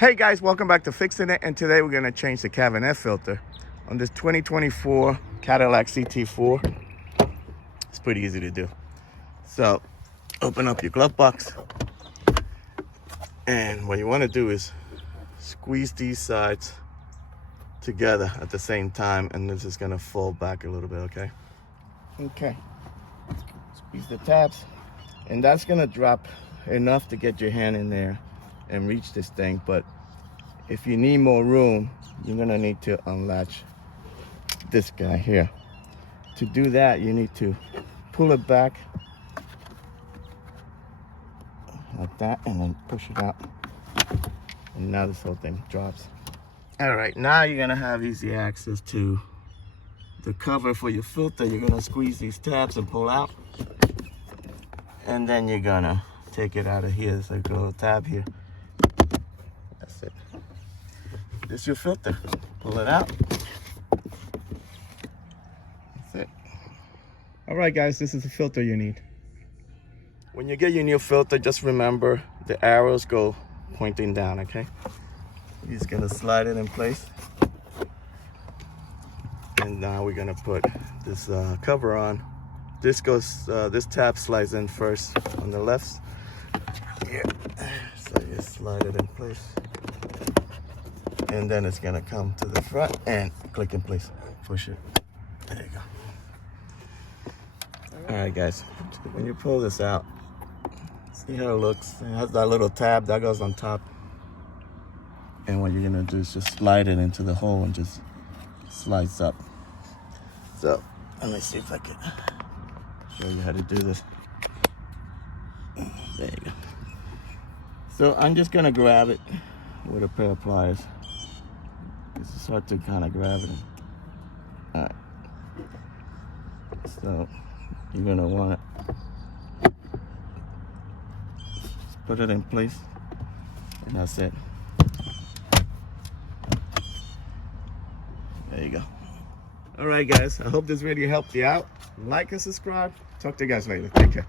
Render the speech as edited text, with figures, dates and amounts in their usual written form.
Hey guys, welcome back to Fixin' It, and today we're gonna change the cabin air filter on this 2024 Cadillac CT4. It's pretty easy to do. So, open up your glove box, and what you wanna do is squeeze these sides together at the same time, and this is gonna fall back a little bit, okay? Okay, squeeze the tabs, and that's gonna drop enough to get your hand in there and reach this thing. But if you need more room, you're gonna need to unlatch this guy here. To do that, you need to pull it back like that and then push it out, and now this whole thing drops. All right, now you're gonna have easy access to the cover for your filter. You're gonna squeeze these tabs and pull out, and then you're gonna take it out of here. There's like a little tab here. That's it. This is your filter. Pull it out. That's it. All right, guys, this is the filter you need. When you get your new filter, just remember the arrows go pointing down, okay? You're just gonna slide it in place. And now we're gonna put this cover on. This tab slides in first on the left. Here. So you slide it in place. And then it's gonna come to the front and click in place. Push it. There you go. All right, guys. When you pull this out, see how it looks. It has that little tab that goes on top. And what you're gonna do is just slide it into the hole and just slides up. So let me see if I can show you how to do this. There you go. So I'm just gonna grab it with a pair of pliers. It's hard to kind of grab it. All right. So you're gonna want to just put it in place, and that's it. There you go. All right, guys. I hope this video helped you out. Like and subscribe. Talk to you guys later. Take care.